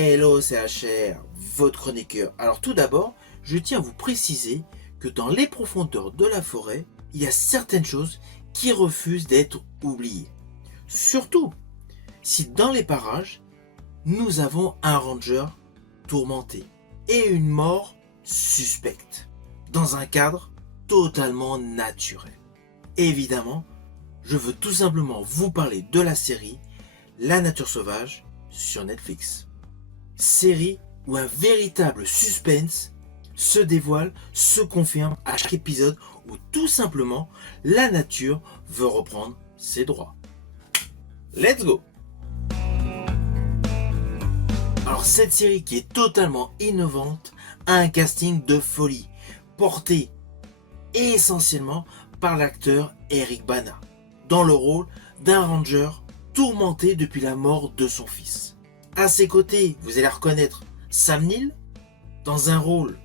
Hello, c'est HR, votre chroniqueur. Alors tout d'abord, je tiens à vous préciser que dans les profondeurs de la forêt, il y a certaines choses qui refusent d'être oubliées. Surtout si dans les parages, nous avons un ranger tourmenté et une mort suspecte, dans un cadre totalement naturel. Évidemment, je veux tout simplement vous parler de la série La Nature Sauvage sur Netflix. Série où un véritable suspense se dévoile, se confirme à chaque épisode, où tout simplement la nature veut reprendre ses droits. Let's go! Alors cette série qui est totalement innovante a un casting de folie, porté essentiellement par l'acteur Eric Bana, dans le rôle d'un ranger tourmenté depuis la mort de son fils. À ses côtés, vous allez reconnaître Sam Neill, dans un rôle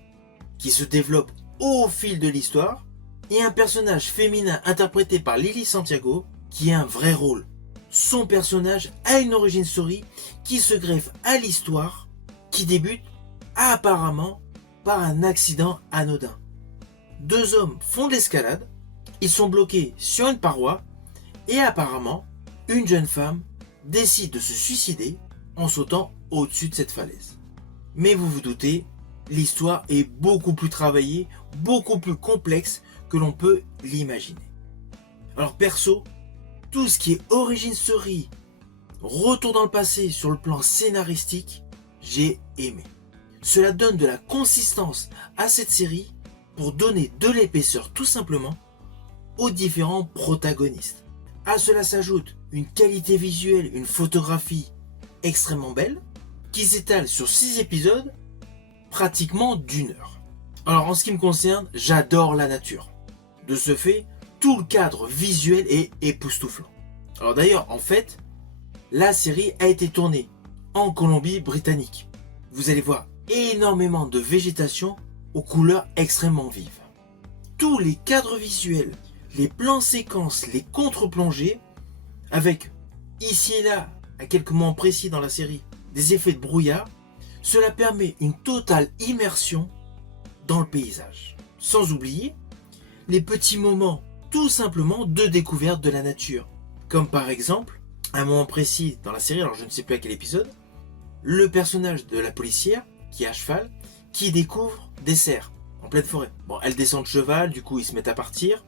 qui se développe au fil de l'histoire, et un personnage féminin interprété par Lily Santiago, qui a un vrai rôle. Son personnage a une origin story qui se greffe à l'histoire, qui débute apparemment par un accident anodin. Deux hommes font de l'escalade, ils sont bloqués sur une paroi, et apparemment, une jeune femme décide de se suicider en sautant au-dessus de cette falaise. Mais vous vous doutez, l'histoire est beaucoup plus travaillée, beaucoup plus complexe que l'on peut l'imaginer. Alors perso, tout ce qui est origin story, retour dans le passé sur le plan scénaristique, j'ai aimé. Cela donne de la consistance à cette série pour donner de l'épaisseur tout simplement aux différents protagonistes. À cela s'ajoute une qualité visuelle, une photographie extrêmement belle, qui s'étale sur 6 épisodes, pratiquement d'1 heure. Alors en ce qui me concerne, j'adore la nature. De ce fait, tout le cadre visuel est époustouflant. Alors d'ailleurs, en fait, la série a été tournée en Colombie-Britannique. Vous allez voir énormément de végétation aux couleurs extrêmement vives. Tous les cadres visuels, les plans séquences, les contre-plongées, avec ici et là, à quelques moments précis dans la série, des effets de brouillard, cela permet une totale immersion dans le paysage. Sans oublier les petits moments tout simplement de découverte de la nature. Comme par exemple, un moment précis dans la série, alors je ne sais plus à quel épisode, le personnage de la policière, qui est à cheval, qui découvre des cerfs en pleine forêt. Bon, elle descend de cheval, du coup ils se mettent à partir.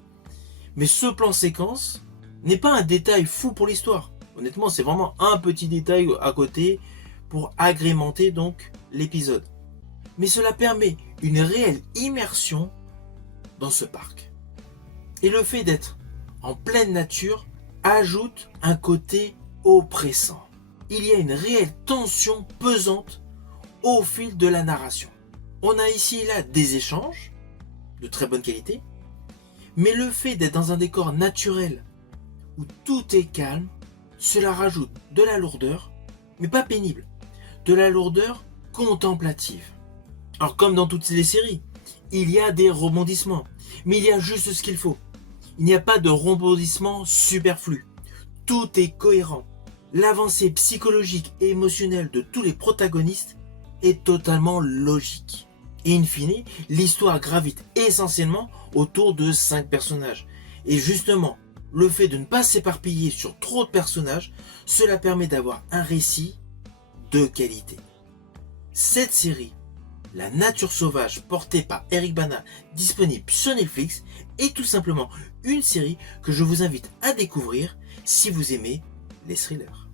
Mais ce plan séquence n'est pas un détail fou pour l'histoire. Honnêtement, c'est vraiment un petit détail à côté pour agrémenter donc l'épisode. Mais cela permet une réelle immersion dans ce parc. Et le fait d'être en pleine nature ajoute un côté oppressant. Il y a une réelle tension pesante au fil de la narration. On a ici et là des échanges de très bonne qualité, mais le fait d'être dans un décor naturel où tout est calme, cela rajoute de la lourdeur, mais pas pénible, de la lourdeur contemplative. Alors comme dans toutes les séries, il y a des rebondissements, mais il y a juste ce qu'il faut. Il n'y a pas de rebondissement superflu. Tout est cohérent. L'avancée psychologique et émotionnelle de tous les protagonistes est totalement logique. Et in fine, l'histoire gravite essentiellement autour de 5 personnages. Et justement, le fait de ne pas s'éparpiller sur trop de personnages, cela permet d'avoir un récit de qualité. Cette série, La Nature Sauvage, portée par Eric Bana, disponible sur Netflix, est tout simplement une série que je vous invite à découvrir si vous aimez les thrillers.